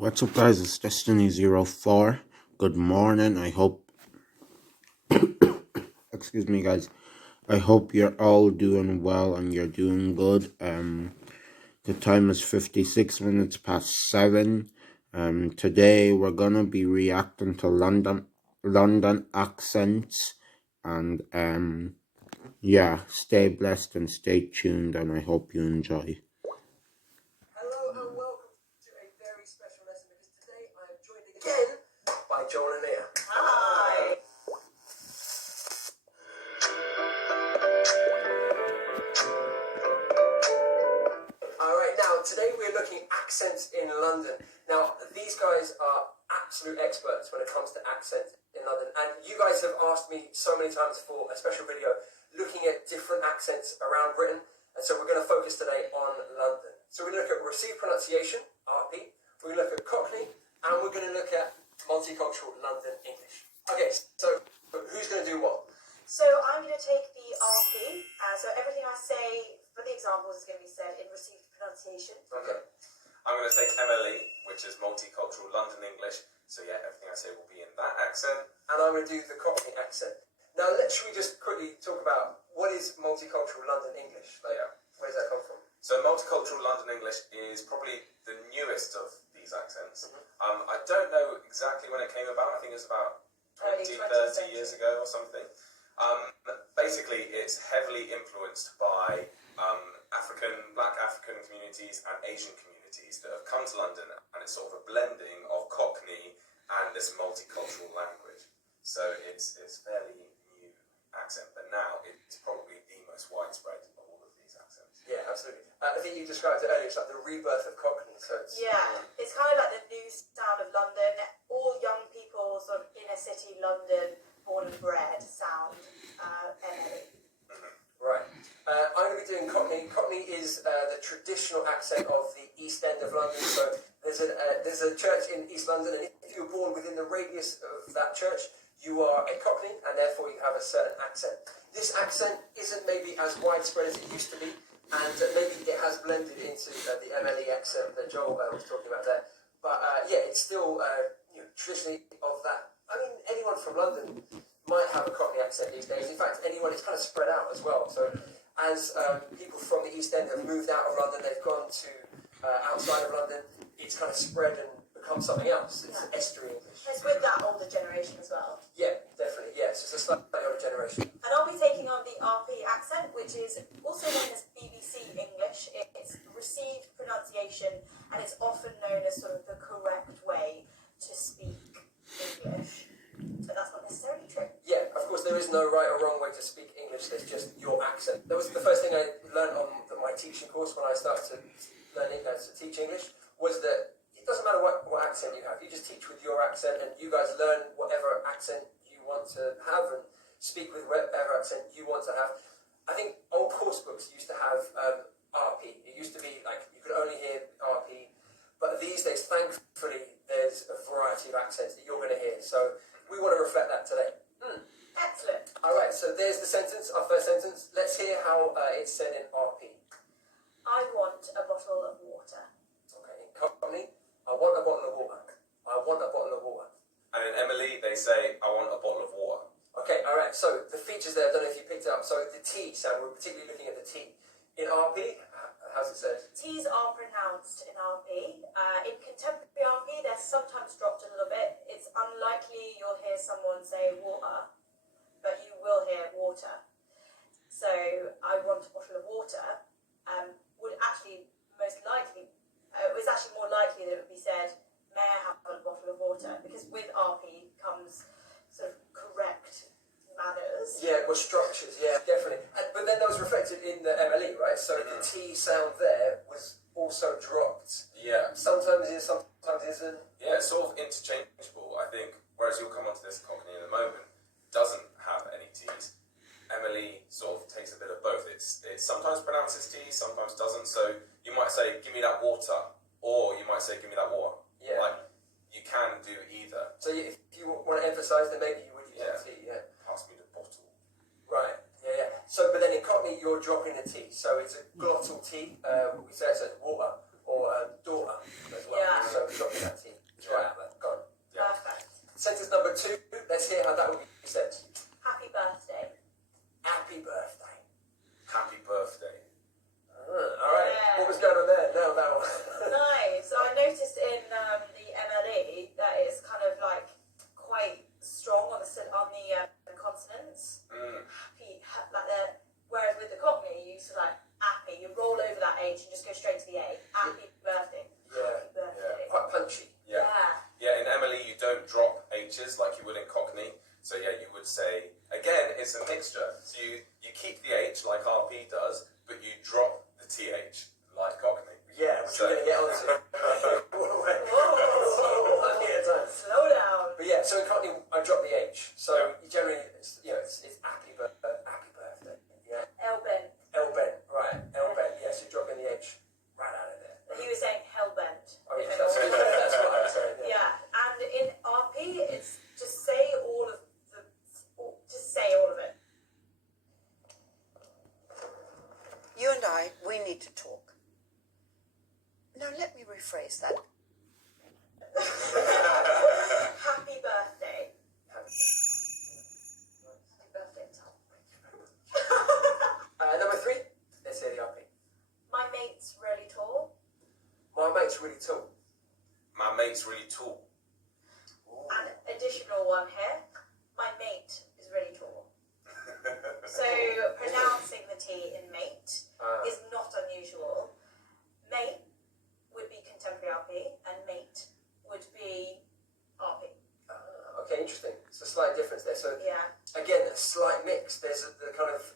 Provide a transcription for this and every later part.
What's up, guys? It's Destiny04. Good morning. I hope excuse me, guys. I hope you're all doing well and you're doing good. The time is 56 minutes past 7. Today we're gonna be reacting to London accents, and yeah, stay blessed and stay tuned, and I hope you enjoy. Hello and welcome to a very special lesson, because today I am joined again by Joel and Leah. Hi! Alright, now today we're looking at accents in London. Now these guys are absolute experts when it comes to accents in London, and you guys have asked me so many times for a special video looking at different accents around Britain, and so we're going to focus today on London. So we're going to look at received pronunciation, RP, we're going to look at Cockney, and we're going to look at multicultural London English. Okay, so who's going to do what? So I'm going to take the RP, so everything I say for the examples is going to be said in received pronunciation. Okay. I'm going to take MLE, which is multicultural London English, so yeah, everything I say will be in that accent. And I'm going to do the Cockney accent. Now, should we just quickly talk about what is multicultural London English? Like, Yeah. Where does that come from? So multicultural London English is probably the newest of these accents. Mm-hmm. I don't know exactly when it came about. I think it was about 20, 30 years ago or something. Basically, it's heavily influenced by black African communities and Asian communities that have come to London, and it's sort of a blending of Cockney and this multicultural language. So it's fairly new accent, but now it's probably the most widespread of all of these accents. Yeah, absolutely. I think you described it earlier, it's like the rebirth of Cockney. So it's, Yeah, it's kind of like the new sound of London. All young people, sort of inner city London, born and bred sound, MLE. Right. I'm going to be doing Cockney. Cockney is the traditional accent of the East End of London. So there's a church in East London, and if you were born within the radius of that church, you are a Cockney, and therefore you have a certain accent. This accent isn't maybe as widespread as it used to be, and maybe it has blended into the MLE accent that Joel was talking about there. But yeah, it's still traditionally of that. I mean, anyone from London might have a Cockney accent these days. In fact, anyone, it's kind of spread out as well. So as people from the East End have moved out of London, they've gone to outside of London, it's kind of spread and become something else. It's estuary English. It's with that older generation as well. Yeah, definitely, yes. It's a slightly older generation. And I'll be taking on the RP accent, which is also known as BBC English. It's received pronunciation, and it's often known as sort of the correct way to speak English. But that's not necessarily true. Yeah, of course, there is no right or wrong way to speak English. There's just your accent. That was the first thing I learned on my teaching course when I started to learn to teach English, was that it doesn't matter what accent you have. You just teach with your accent, and you guys learn whatever accent you want to have and speak with whatever accent you want to have. I think old course books used to have RP. It used to be like you could only hear RP, but these days, thankfully, there's a variety of accents that you're going to hear. So we want to reflect that today. Excellent. All right, so there's the sentence, our first sentence. Let's hear how it's said in RP. I want a bottle of water. Okay, in Cockney, I want a bottle of water. I want a bottle of water. And in Emily, they say, I want a bottle of water. Okay, all right, so the features there, I don't know if you picked it up. So the T sound, we're particularly looking at the T. In RP, how's it said? T's are pronounced in RP. In contemporary RP, they're sometimes dropped a little bit. It's unlikely you'll hear someone say water, but you will hear water. So, I want a bottle of water would actually most likely, it's actually more likely that it would be said, may I have a bottle of water? Because with RP comes sort of correct manners. Yeah, or structures, yeah, definitely. But then that was reflected in the MLE, right? So the T sound there was also dropped. Yeah. Sometimes it is, sometimes it isn't. Yeah, it's sort of interchangeable, I think, whereas you'll come onto this Cockney in a moment, doesn't have any T's. Emily sort of takes a bit of both. It sometimes pronounces T, sometimes doesn't. So you might say, give me that water, or you might say, give me that water. Yeah. Like, you can do either. So if you want to emphasise, then maybe you would use the T, yeah. Pass me the bottle. Right, yeah. So, but then in Cockney, you're dropping the T. So it's a glottal T. We say it says water, or daughter as well. Yeah. So we've got that T. It's right out there. Go on. Yeah. Perfect. Sentence number 2. Let's hear how that would be said. Happy birthday. Happy birthday. Happy birthday. All right. Yeah. What was going on there? Nailed that one. Nice. So I noticed in the MLE that it's kind of like quite strong on the consonants. Happy, like whereas with the Cockney, you used to like happy. You roll over that H and just go straight to the A. Happy birthday. Yeah. Happy birthday. Quite punchy. Yeah. Yeah, in Emily you don't drop H's like you would in Cockney. So yeah, you would say, again, it's a mixture. So you keep the H like RP does, but you drop the TH like Cockney. Yeah, which we're going to get onto. Whoa. Yeah, time. Slow down. But yeah, so in Cockney, I drop the H. So you generally, it's happy birthday. Yeah. Hellbent. Elben, right. Elben, yes, you're dropping the H right out of there. He was saying hellbent. Oh, yes, that's what I was saying. Yeah, and in RP, it's just say all of it. You and I, we need to talk. Now let me rephrase that. Happy birthday. Happy Happy birthday, Tom. Number 3, let's hear the RP. My mate's really tall. My mate's really tall. My mate's really tall. And additional one here. My mate is really tall. So pronouncing the T in mate is not unusual. Mate would be contemporary RP, and mate would be RP. Okay, interesting. It's a slight difference there. So Yeah. again, a slight mix. There's the kind of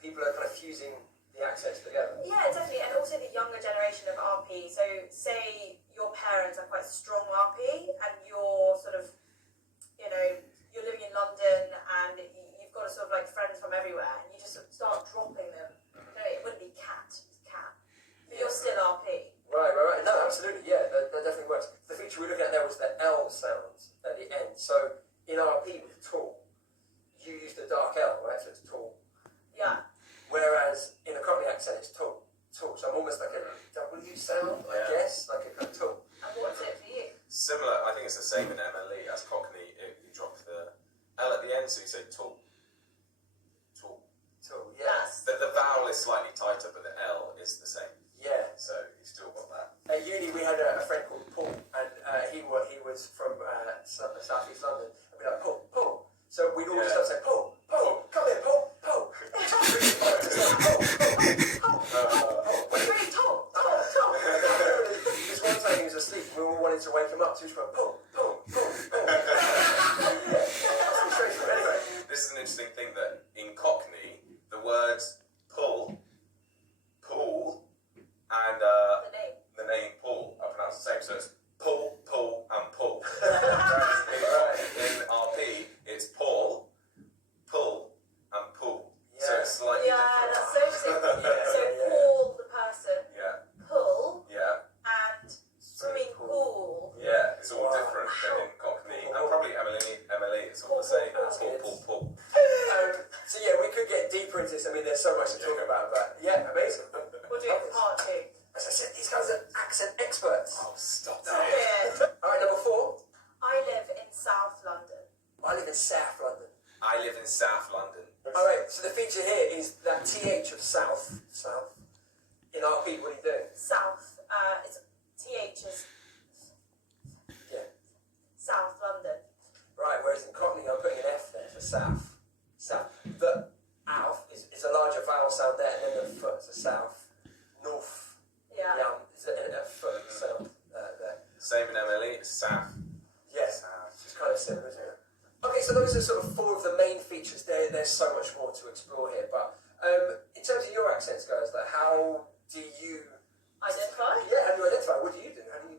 people are kind of fusing the accents together. Yeah, definitely, and also the younger generation of RP. So, say your parents are quite strong RP, and you're sort of, you're living in London, and you've got a sort of like friends from everywhere, and you just sort of start dropping them. No, it wouldn't be cat, it's cat. But you're still RP. Right. No, absolutely. Yeah, that definitely works. The feature we were looking at there was the L sound at the end. So in RP with tall, you use the dark L, right? So it's tall. Yeah. Whereas in a Cockney accent, it's tall. So I'm almost like a W sound, I guess, like a kind of tall. And what's it for you? Similar, I think it's the same in MLE as Cockney. You drop the L at the end, so you say tall. Tall. Tall, yeah. The vowel is slightly tighter, but the L is the same. Yeah. So you still got that. At uni, we had a friend called Paul, and he was from South East London. And we'd be like, Paul. So we'd always start saying, Paul, come here, Paul. You talk really fast. It's like, Paul. We're really tall. This one time he was asleep, we all wanted to wake him up, so we just went, Paul. That's strange. Anyway. This is an interesting thing that in Cockney, the words pull, and the name Paul are pronounced the same. So it's pull, and pull. Whereas in RP, it's Paul, pull, and pull. Yeah. So it's slightly different. That's so simple. So Paul, the person, Yeah, pull, yeah, and swimming pool. yeah. It's all different than in Cockney. And probably MLE, it's all the same. That's Pull, good. pull. So yeah, we could get deeper into this. I mean, there's so much to talk about, but yeah, amazing. We'll do it for part 2. As I said, these guys are accent experts. Oh, stop Yeah. that. All right, number 4. I live in South London. I live in South London. I live in South London. All right, so the feature here is that TH of South. In RP, what are you doing? South. It's TH is Yeah. South London. Right, whereas in Cockney, I'm putting an F there for South. The Alf is a larger vowel sound there, and then the F, so South. North. Yeah. Is a F sound there. Same in MLE, it's South. Yes, it's kind of similar, isn't it? Okay, so those are sort of 4 of the main features. There's so much more to explore here, but in terms of your accents, guys, like how do you Identify? Yeah, how do you identify? What do you do? How do you?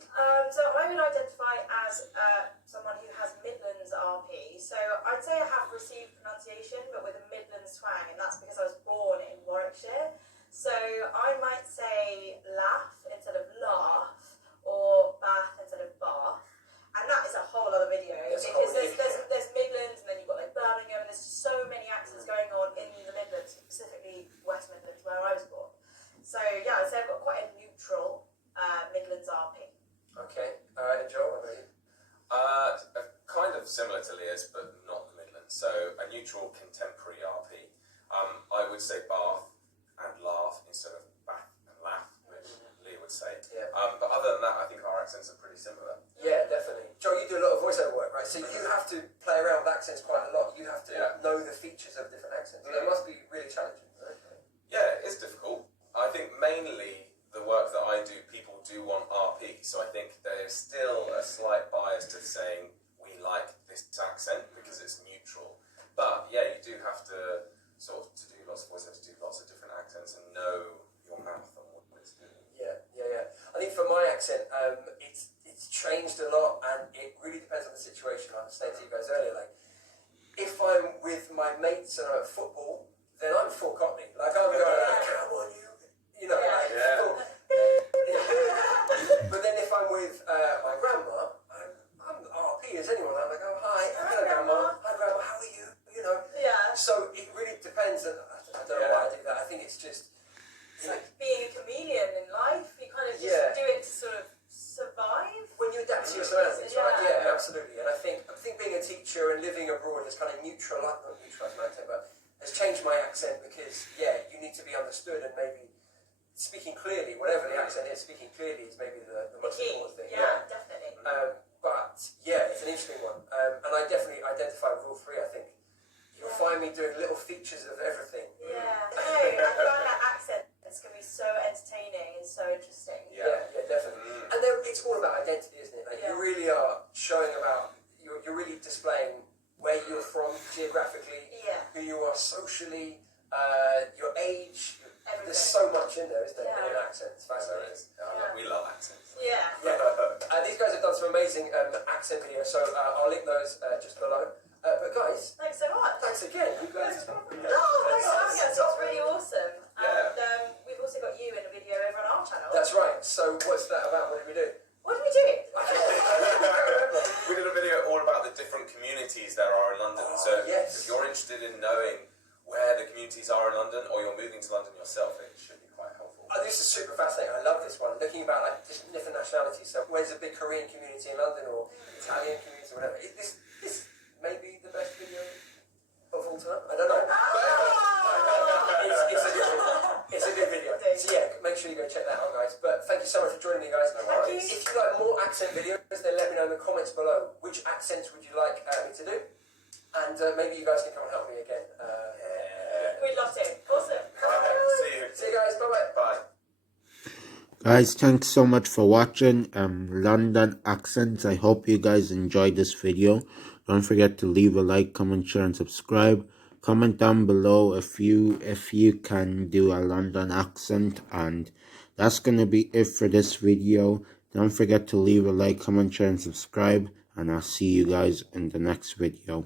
So I would identify as someone who has Midlands RP. So I'd say I have received pronunciation, but with a Midlands twang, and that's because I was born in Warwickshire. So I might say laugh instead of laugh, or bath instead of bath. And that is a whole other video, because there's Midlands, and then you've got like Birmingham, and there's so many accents going on in the Midlands, specifically West Midlands, where I was born. So yeah, I'd say I've got quite a neutral Midlands accents are pretty similar. Yeah, definitely. Joe, you do a lot of voiceover work, right? So you have to play around with accents quite a lot. You have to know the features of different accents. It must be really challenging. Yeah, it's difficult. I think mainly the work that I do, people do want RP, so I think there's still a slight bias to saying we like this accent because it's neutral. But yeah, you do have to sort of, to do lots of voiceover, to do lots of different accents and know your mouth and what it's doing. Yeah. I think for my accent, it's changed a lot, and it really depends on the situation. Like I was saying to you guys earlier, like if I'm with my mates and I'm at football, then I'm full Cockney. Like I'm going, come on, you know, like full. But then if I'm with my grandma, I'm RP as anyone. I'm like, oh hi, hello grandma, how are you? You know. Yeah. So it really depends, and I don't know why I do that. I think it's just. It's like being a chameleon in life. You kind of just do it to sort of survive. When you adapt to your surroundings, right? Yeah, absolutely. And I think being a teacher and living abroad has kind of neutralised my accent, but has changed my accent because, you need to be understood, and maybe speaking clearly, whatever the accent is, speaking clearly is maybe the most important thing. Yeah, definitely. But it's an interesting one. And I definitely identify with all three, I think. You'll find me doing little features of everything. Yeah. No, I find that accent is going to be so entertaining and so interesting. Yeah, definitely. And it's all about identity, isn't it? Like you really are showing about, you're really displaying where you're from geographically, who you are socially, your age. Everything. There's so much in there, isn't there, in an accent? It's fascinating. We love accents. Yeah. These guys have done some amazing accent videos, so I'll link those just below. But guys, thanks so much. thanks again. You guys. Thanks for having us. It's really awesome. Yeah. And we've also got you in a video over on our channel. That's right. So what's that about? What did we do? What did we do? We did a video all about the different communities there are in London. So if you're interested in knowing where the communities are in London, or you're moving to London yourself, it should be quite helpful. This is super fascinating. I love this one. Looking about like different nationalities. So where's a big Korean community in London, or Italian community, or whatever? This may be the best video of all time. I don't know. It's a good video. So make sure you go check that out, guys. But thank you so much for joining me, guys. Thank you. If you like more accent videos, then let me know in the comments below which accents would you like me to do, and maybe you guys can come and help me again. We'd love to. Awesome. See you guys. Bye-bye. Bye. Guys, thanks so much for watching London accents. I hope you guys enjoyed this video. Don't forget to leave a like, comment, share, and subscribe. Comment down below if you can do a London accent. And that's gonna be it for this video. Don't forget to leave a like, comment, share, and subscribe. And I'll see you guys in the next video.